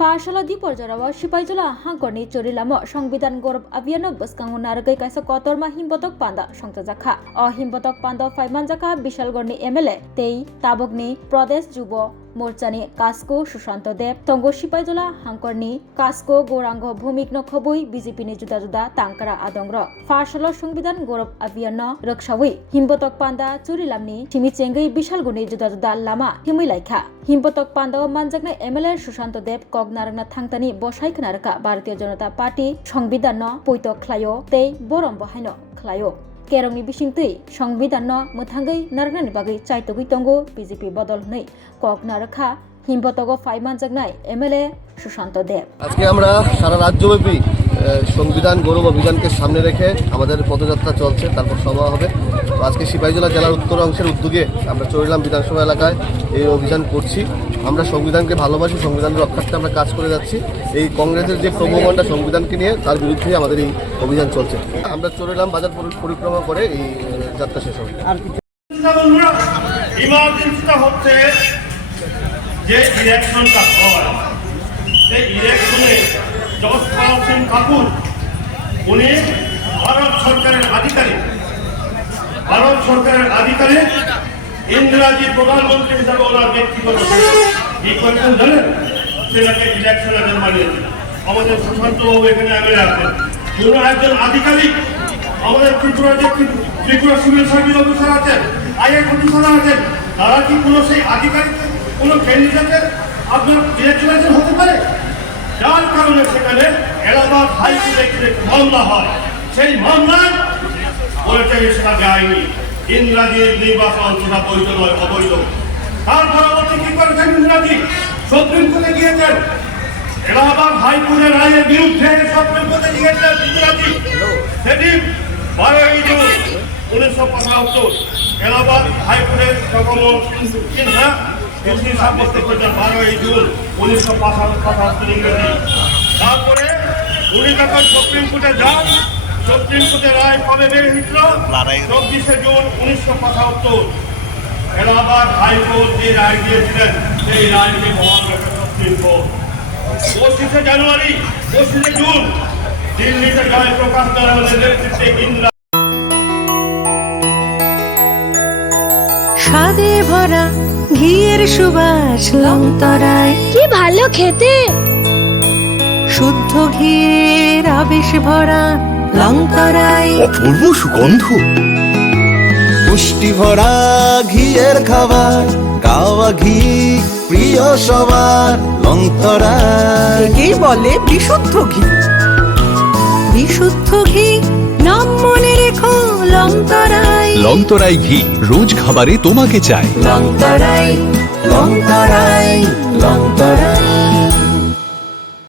Fashala di porjarawa Sipaijula hangkorni chorilamo সংবিধান গৌরব aviano boskango nargai kaisa kotorma himbotok panda songjakha o himbotok panda faimanjaka bishalgorni MLA tei tabogni Pradesh Jubo মোর্চানি কাসকো Sushant দেব তঙ্গ সিপাইজলা হাঙ্করনি কাসকো গৌরাঙ্গ ভূমিক নখবই বিজেপিনি জুদা জুদা তাঙ্কারা আদংর ফারসাল সংবিধান গৌরব আভিয়ান রক্ষাওই হিমবতক পান্ডা চুরিলামনি Simi চেঙ্গই বিশালগুনি জুদা জুদা Lama হিমই লাইখা হিমবতক পান্ডাও মানজাকনা MLA Sushant দেব কগনারনা থাংতানি বসাই খনারকা ভারতীয় জনতা party সংবিধান পৈতক খ্লায়ো তেই বরম বহাইন খ্লায়ো কেরংনি বিসিংতৈ সংবিধান মুথাঙ্গै नारगनानि बागै चाइतगै तंगो BJP বদল नै কক নারখা হিমবতগ ফাইমানজাগনাই এমএলএ সুশান্ত দেব। আজকে আমরা সারা রাজ্যব্যাপী সংবিধান গৌরব অভিযানকে সামনে রেখে আমাদের পদযাত্রা চলছে, তারপর সভা হবে। তো আজকে সিপাহীজলা জেলার উত্তর অংশের উদ্যোগে আমরা চরিলাম বিধানসভা এলাকায় এই অভিযান করছি। আমরা সংবিধানকে ভালোবাসি, সংবিধান রক্ষার্থে আমরা কাজ করে যাচ্ছি। এই কংগ্রেসের যে প্রভাবনটা সংবিধানকে নিয়ে, তার বিরুদ্ধেই আমাদের এই অভিযান চলছে। আমরা চরিলাম বাজার পরিক্রমা করে এই যাত্রা শেষ হবে। ইমার্জেন্সিটা হচ্ছে যে ইলেকশনটা হয়, সেই ইলেকশনে যশপাল সিং কাপুর উনি ভারত সরকারের আধিকারিক ইন্দিরাজি প্রধানমন্ত্রী হিসাবে ওনার ব্যক্তিগত কি করেছেন জানেন? সেটাকে ইলেকশনের জন্য বানিয়েছেন। আমাদের সুশান্তবাবু এখানে আগে রাখবেন, উনি একজন আধিকারিক। আমাদের ত্রিপুরা সিভিল সার্ভিস অফিসার আছেন, আইএস অফিসার আছেন, তারা কি কোনো সেই আধিকারিক কোনো ক্যান্ডিডেটের আপনার ইলেকশন হতে পারে? যার কারণে সেখানে এলাহাবাদ হাইকোর্টে মামলা হয়, সেই মামলায় বলেছে সেটা বেআইনি, ইন্দিরাজির নির্বাচন সেটা বৈধ নয়, অবৈধ। তার পরবর্তী কি করেছেন? ইন্দিরাজি সুপ্রিম কোর্টে গিয়েছেন, এলাহাবাদ হাইকোর্টের রায়ের বিরুদ্ধে সুপ্রিম কোর্টে গিয়েছেন ইন্দিরাজি। সেদিন 12 জুন 1975 এলাহাবাদ হাইকোর্টের সিনহা দোষী সাব্যস্ত করেছেন 12 জুন 1975 ইংরেজি। তারপরে উনি যখন সুপ্রিম কোর্টে যান, সুপ্রিম কোর্টের রায় কবে বের হয়েছিল? 24 জুন 1975 এলাহাবাদ হাইকোর্ট যে রায় দিয়েছিলেন, সেই রায়কে বহাল রেখে সুপ্রিম কোর্ট 25 জানুয়ারি 25 জুন দিল্লিতে জয় প্রকাশ নারায়ণের নেতৃত্বে ইন্দিরা স্বাদে ভরা ঘিয়ের সুবাস লংতরায়, কি ভালো খেতে। শুদ্ধ ঘিয়ের আবেশ ভরা লংতরায়, অপূর্ব সুগন্ধ, পুষ্টি ভরা ঘিয়ের খাবার, গাওয়া ঘি প্রিয় সবার লংতরায়। একেই বলে বিশুদ্ধ ঘি। বিশুদ্ধ ঘি নাম মনে রেখো লংতরায়। লংতরাই ঘি রোজ খাবারে তোমাকে চাই। লংতরাই।